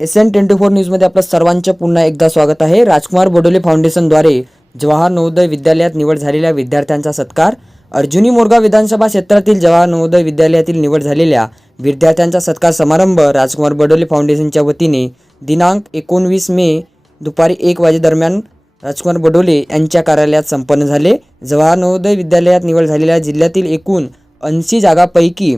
S N twenty four न्यूजमध्ये आपलं सर्वांचं पुन्हा एकदा स्वागत आहे. राजकुमार बडोले फाउंडेशनद्वारे जवाहर नवोदय विद्यालयात निवड झालेल्या विद्यार्थ्यांचा सत्कार अर्जुनी मोरगाव विधानसभा क्षेत्रातील जवाहर नवोदय विद्यालयातील निवड झालेल्या विद्यार्थ्यांचा सत्कार समारंभ राजकुमार बडोले फाउंडेशनच्या वतीने दिनांक एकोणवीस मे दुपारी एक वाजेदरम्यान राजकुमार बडोले यांच्या कार्यालयात संपन्न झाले. जवाहर नवोदय विद्यालयात निवड झालेल्या जिल्ह्यातील एकूण ऐंशी जागापैकी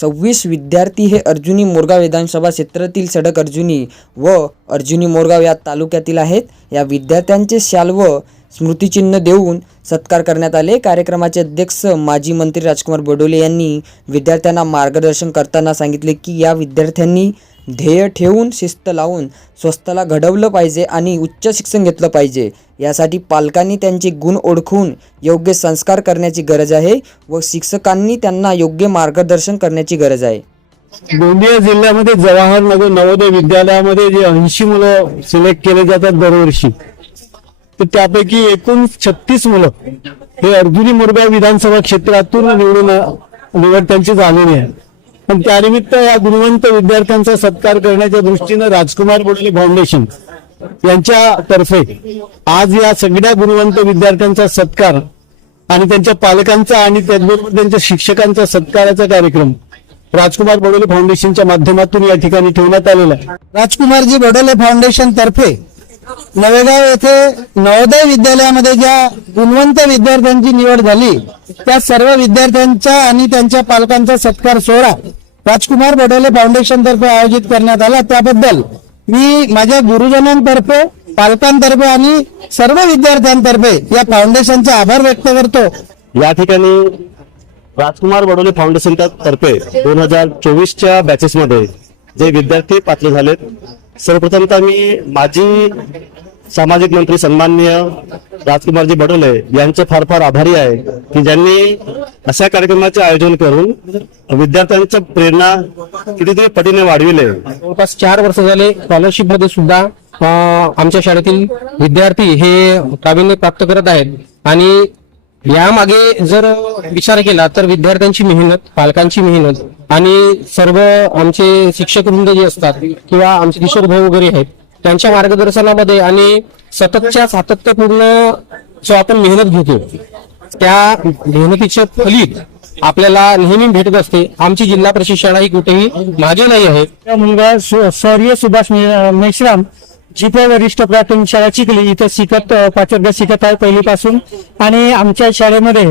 सव्वीस विद्यार्थी हे अर्जुनी मोरगाव विधानसभा क्षेत्रातील सडक अर्जुनी व अर्जुनी मोरगाव या तालुक्यातील आहेत. या विद्यार्थ्यांचे शाल व स्मृतिचिन्ह देऊन सत्कार करण्यात आले. कार्यक्रमाचे अध्यक्ष माजी मंत्री राजकुमार बडोले यांनी विद्यार्थ्यांना मार्गदर्शन करताना सांगितले की या विद्यार्थ्यांनी ध्येय ठेवून शिस्त लावून स्वस्ताला घडवलं पाहिजे आणि उच्च शिक्षण घेतलं पाहिजे. यासाठी पालकांनी त्यांचे गुण ओळखून योग्य संस्कार करण्याची गरज आहे व शिक्षकांनी त्यांना योग्य मार्गदर्शन करण्याची गरज आहे. गोंदिया जिल्ह्यामध्ये जवाहरनगर नवोदय विद्यालयामध्ये जे ऐंशी मुलं सिलेक्ट केले जातात दरवर्षी तर त्यापैकी एकूण छत्तीस मुलं हे अर्जुनी मुरब्या विधानसभा क्षेत्रातून निवडून निवड त्यांची झालेली आहे. पण त्यानिमित्त या गुणवंत विद्यार्थ्यांचा सत्कार करण्याच्या दृष्टीनं राजकुमार बोडले फाउंडेशन यांच्या तर्फे आज या सगळ्या गुणवंत विद्यार्थ्यांचा सत्कार आणि त्यांच्या पालकांचा आणि त्याचबरोबर त्यांच्या शिक्षकांचा सत्काराचा कार्यक्रम राजकुमार बडोले फाउंडेशनच्या माध्यमातून या ठिकाणी ठेवण्यात आलेला आहे. राजकुमारजी बडोले फाउंडेशन तर्फे नवेगाव येथे नवोदय विद्यालयामध्ये ज्या गुणवंत विद्यार्थ्यांची निवड झाली त्या सर्व विद्यार्थ्यांचा आणि त्यांच्या पालकांचा सत्कार सोहळा राजकुमार बडोले फाउंडेशन तर्फे आयोजित करण्यात आला. त्याबद्दल मी माझ्या गुरुजनांतर्फे पालकांतर्फे आणि सर्व विद्यार्थ्यांतर्फे या फाउंडेशनचा आभार व्यक्त करतो. या ठिकाणी राजकुमार बडोले फाउंडेशनच्या तर्फे दोन हजार चोवीसच्या बॅचेस मध्ये जे विद्यार्थी पात्र झालेत सर्वप्रथमतः मी माझी सामाजिक मंत्री सन्माननीय राजकुमारजी बडोले यांचे फार फार आभारी आहे की ज्यांनी अशा कार्यक्रमाचे आयोजन करून विद्यार्थ्यांच्या प्रेरणा कितीतरी पटीने वाढविले. जवळपास चार वर्ष झाले स्कॉलरशिपमध्ये सुद्धा आमच्या शाळेतील विद्यार्थी हे प्रावीण्य प्राप्त करत आहेत. आणि यामागे जर विचार केला तर विद्यार्थ्यांची मेहनत पालकांची मेहनत आणि सर्व आमचे शिक्षक वृंद जे असतात किंवा आमचे किशोर भाऊ वगैरे आहेत त्यांच्या मार्गदर्शनामध्ये आणि सततच्या सातत्यपूर्ण जो आपण मेहनत घेतो त्या मेहनतीचे फलित आपल्याला नेहमी भेटत असते आमची जिल्हा प्रशिक्षण ही कुठेही मागे नाही आहे. मुलगा सु- सुभाष मेश्राम जिथे वरिष्ठ प्राथमिक शाळा चिखली इथं शिकत अ, शिकत आहे पहिलीपासून. आणि आमच्या शाळेमध्ये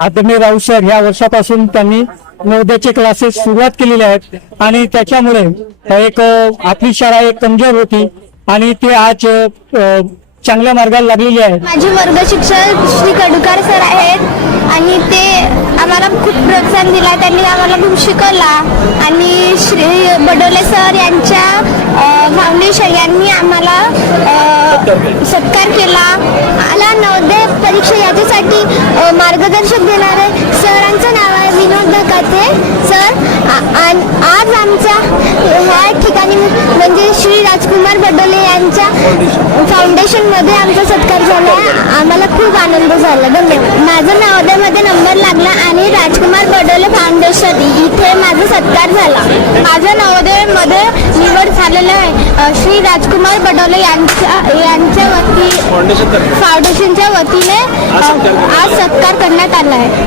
आदमे राऊ सर ह्या वर्षापासून त्यांनी नवोदयाचे क्लासेस सुरुवात केलेले आहेत. आणि त्याच्यामुळे एक आपली शाळा एक कमजोर होती. आणि ते आज चांगल्या मार्गाला लागलेली आहे. माझे वर्ग शिक्षक श्री कडुकार सर आहेत. आणि ते आम्हाला प्रोत्साहन दिला त्यांनी आम्हाला खूप शिकवला. आणि श्री बडोले सर यांच्या अ, फाउंडेशन यांनी आम्हाला सत्कार केला. आला नवोदय परीक्षा याच्यासाठी मार्गदर्शक देणारे सरांचं नाव आहे विनोद धकाते सर. आज आमच्या ह्या ठिकाणी म्हणजे श्री राजकुमार बडोले यांच्या फाउंडेशनमध्ये आमचा सत्कार झाला. आम्हाला खूप आनंद झाला. धन्यवाद. माझं नवोदयमध्ये नंबर लागला आणि राजकुमार बडोले फाउंडेशन इथे माझा सत्कार झाला माझं नवोदयमध्ये निवड झालेलं आहे अ, श्री राजकुमार बडोले यांच्या यांच्या वती फाउंडेशनच्या वतीने आज सत्कार करण्यात आला आहे.